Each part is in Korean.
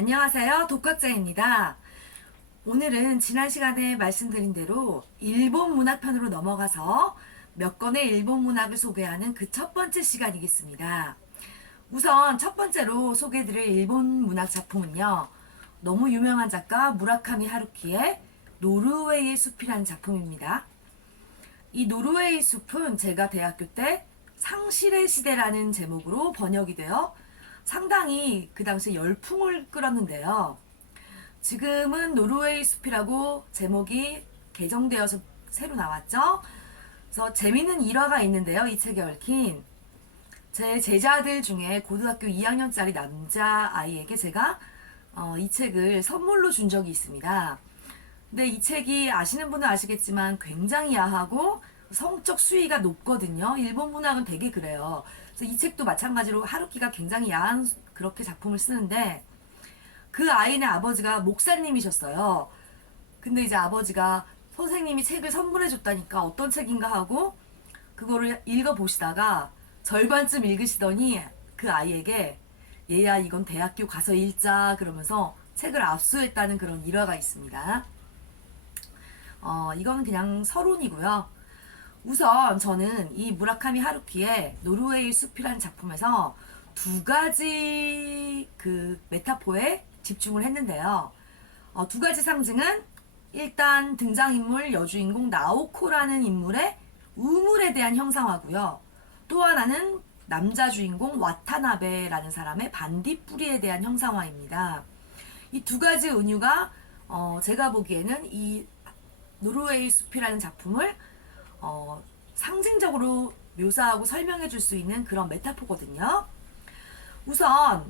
안녕하세요. 독학자입니다. 오늘은 지난 시간에 말씀드린 대로 일본 문학편으로 넘어가서 몇 권의 일본 문학을 소개하는 그 첫 번째 시간이겠습니다. 우선 첫 번째로 소개해드릴 일본 문학 작품은요. 너무 유명한 작가 무라카미 하루키의 노르웨이의 숲이라는 작품입니다. 이 노르웨이 숲은 제가 대학교 때 상실의 시대라는 제목으로 번역이 되어 상당히 그 당시에 열풍을 끌었는데요. 지금은 노르웨이 숲이라고 제목이 개정되어서 새로 나왔죠. 그래서 재밌는 일화가 있는데요. 이 책에 얽힌 제 제자들 중에 고등학교 2학년짜리 남자아이에게 제가 이 책을 선물로 준 적이 있습니다. 근데 이 책이 아시는 분은 아시겠지만 굉장히 야하고 성적 수위가 높거든요. 일본 문학은 되게 그래요. 그래서 이 책도 마찬가지로 하루키가 굉장히 야한 그렇게 작품을 쓰는데 그 아이네 아버지가 목사님이셨어요. 근데 이제 아버지가 선생님이 책을 선물해 줬다니까 어떤 책인가 하고 그거를 읽어보시다가 절반쯤 읽으시더니 그 아이에게 얘야 이건 대학교 가서 읽자 그러면서 책을 압수했다는 그런 일화가 있습니다. 이건 그냥 서론이고요. 우선 저는 이 무라카미 하루키의 노르웨이 숲이라는 작품에서 두 가지 그 메타포에 집중을 했는데요. 두 가지 상징은 일단 등장인물 여주인공 나오코라는 인물의 우물에 대한 형상화고요. 또 하나는 남자 주인공 와타나베라는 사람의 반딧불이에 대한 형상화입니다. 이 두 가지 은유가 제가 보기에는 이 노르웨이 숲이라는 작품을 상징적으로 묘사하고 설명해 줄 수 있는 그런 메타포거든요. 우선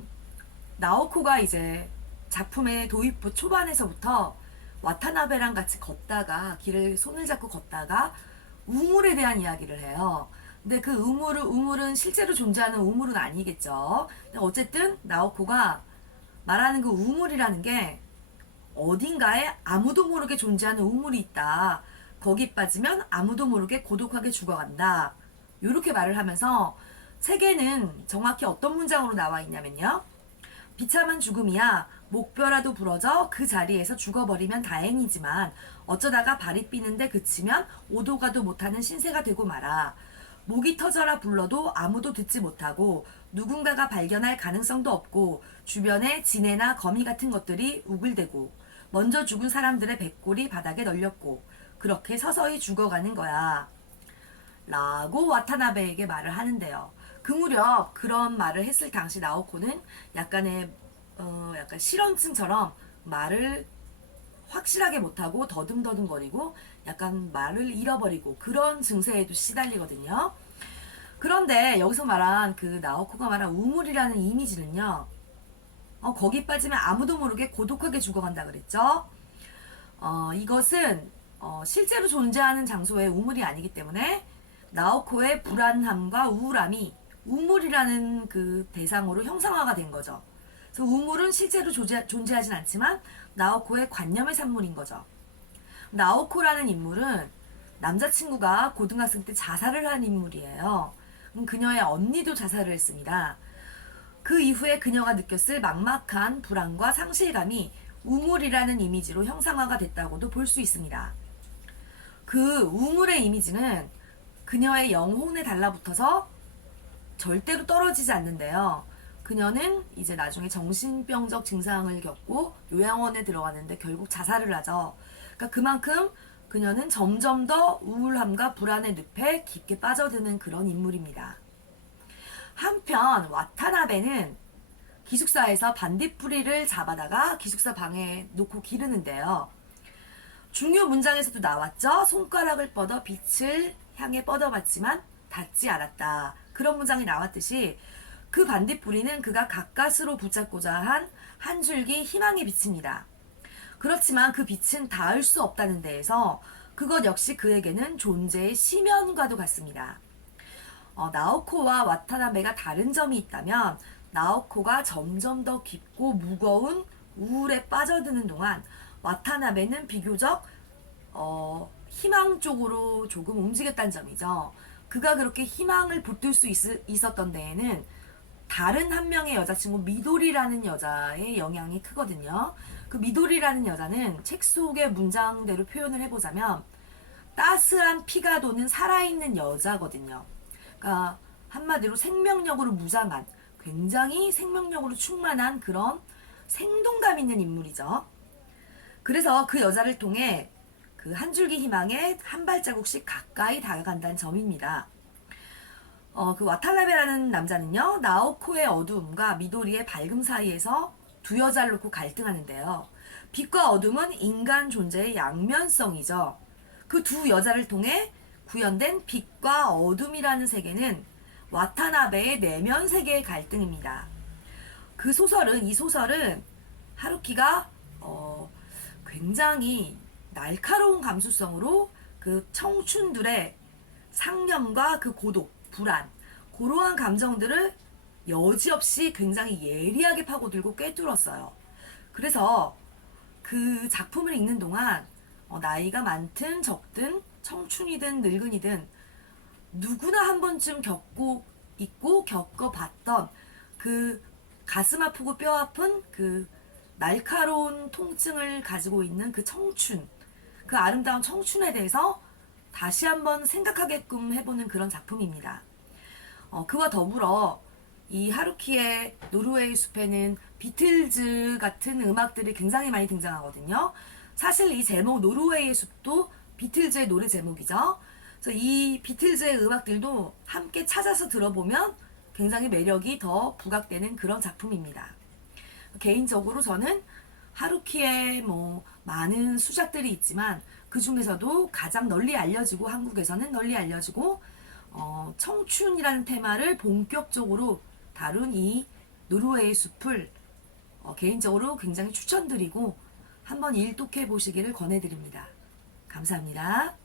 나오코가 이제 작품의 도입부 초반에서부터 와타나베랑 같이 걷다가 길을 손을 잡고 걷다가 우물에 대한 이야기를 해요. 근데 그 우물은 실제로 존재하는 우물은 아니겠죠. 근데 어쨌든 나오코가 말하는 그 우물이라는 게 어딘가에 아무도 모르게 존재하는 우물이 있다. 거기 빠지면 아무도 모르게 고독하게 죽어간다. 이렇게 말을 하면서 책에는 정확히 어떤 문장으로 나와 있냐면요. 비참한 죽음이야. 목뼈라도 부러져 그 자리에서 죽어버리면 다행이지만 어쩌다가 발이 삐는데 그치면 오도 가도 못하는 신세가 되고 말아. 목이 터져라 불러도 아무도 듣지 못하고 누군가가 발견할 가능성도 없고 주변에 지네나 거미 같은 것들이 우글대고 먼저 죽은 사람들의 백골이 바닥에 널렸고 그렇게 서서히 죽어가는 거야. 라고 와타나베에게 말을 하는데요. 그 무렵 그런 말을 했을 당시 나오코는 약간의 약간 실언증처럼 말을 확실하게 못하고 더듬더듬거리고 약간 말을 잃어버리고 그런 증세에도 시달리거든요. 그런데 여기서 말한 그 나오코가 말한 우물이라는 이미지는요. 거기 빠지면 아무도 모르게 고독하게 죽어간다 그랬죠. 이것은 실제로 존재하는 장소의 우물이 아니기 때문에 나오코의 불안함과 우울함이 우물이라는 그 대상으로 형상화가 된 거죠. 그래서 우물은 실제로 존재하진 않지만 나오코의 관념의 산물인 거죠. 나오코라는 인물은 남자친구가 고등학생 때 자살을 한 인물이에요. 그녀의 언니도 자살을 했습니다. 그 이후에 그녀가 느꼈을 막막한 불안과 상실감이 우물이라는 이미지로 형상화가 됐다고도 볼 수 있습니다. 그 우물의 이미지는 그녀의 영혼에 달라붙어서 절대로 떨어지지 않는데요. 그녀는 이제 나중에 정신병적 증상을 겪고 요양원에 들어가는데 결국 자살을 하죠. 그러니까 그만큼 그녀는 점점 더 우울함과 불안의 늪에 깊게 빠져드는 그런 인물입니다. 한편 와타나베는 기숙사에서 반딧불이를 잡아다가 기숙사 방에 놓고 기르는데요. 중요 문장에서도 나왔죠. 손가락을 뻗어 빛을 향해 뻗어봤지만 닿지 않았다. 그런 문장이 나왔듯이 그 반딧불이는 그가 가까스로 붙잡고자 한 줄기 희망의 빛입니다. 그렇지만 그 빛은 닿을 수 없다는 데에서 그것 역시 그에게는 존재의 심연과도 같습니다. 나오코와 와타나베가 다른 점이 있다면 나오코가 점점 더 깊고 무거운 우울에 빠져드는 동안 와타나베는 비교적 희망 쪽으로 조금 움직였다는 점이죠. 그가 그렇게 희망을 붙들 수 있었던 데에는 다른 한 명의 여자친구 미도리라는 여자의 영향이 크거든요. 그 미도리라는 여자는 책 속의 문장대로 표현을 해보자면 따스한 피가 도는 살아있는 여자거든요. 그러니까 한마디로 생명력으로 무장한, 굉장히 생명력으로 충만한 그런 생동감 있는 인물이죠. 그래서 그 여자를 통해 그 한 줄기 희망에 한 발자국씩 가까이 다가간다는 점입니다. 그 와타나베라는 남자는요, 나오코의 어두움과 미도리의 밝음 사이에서 두 여자를 놓고 갈등하는데요. 빛과 어둠은 인간 존재의 양면성이죠. 그 두 여자를 통해 구현된 빛과 어둠이라는 세계는 와타나베의 내면 세계의 갈등입니다. 이 소설은 하루키가 굉장히 날카로운 감수성으로 그 청춘들의 상념과 그 고독, 불안, 그러한 감정들을 여지없이 굉장히 예리하게 파고들고 꿰뚫었어요. 그래서 그 작품을 읽는 동안 나이가 많든 적든 청춘이든 늙은이든 누구나 한 번쯤 겪고 있고 겪어봤던 그 가슴 아프고 뼈 아픈 그 날카로운 통증을 가지고 있는 그 청춘, 그 아름다운 청춘에 대해서 다시 한번 생각하게끔 해보는 그런 작품입니다. 그와 더불어 이 하루키의 노르웨이 숲에는 비틀즈 같은 음악들이 굉장히 많이 등장하거든요. 사실 이 제목 노르웨이의 숲도 비틀즈의 노래 제목이죠. 그래서 이 비틀즈의 음악들도 함께 찾아서 들어보면 굉장히 매력이 더 부각되는 그런 작품입니다. 개인적으로 저는 하루키의 많은 수작들이 있지만 그 중에서도 가장 널리 알려지고 한국에서는 널리 알려지고 청춘이라는 테마를 본격적으로 다룬 이 노르웨이 숲을 개인적으로 굉장히 추천드리고 한번 일독해 보시기를 권해드립니다. 감사합니다.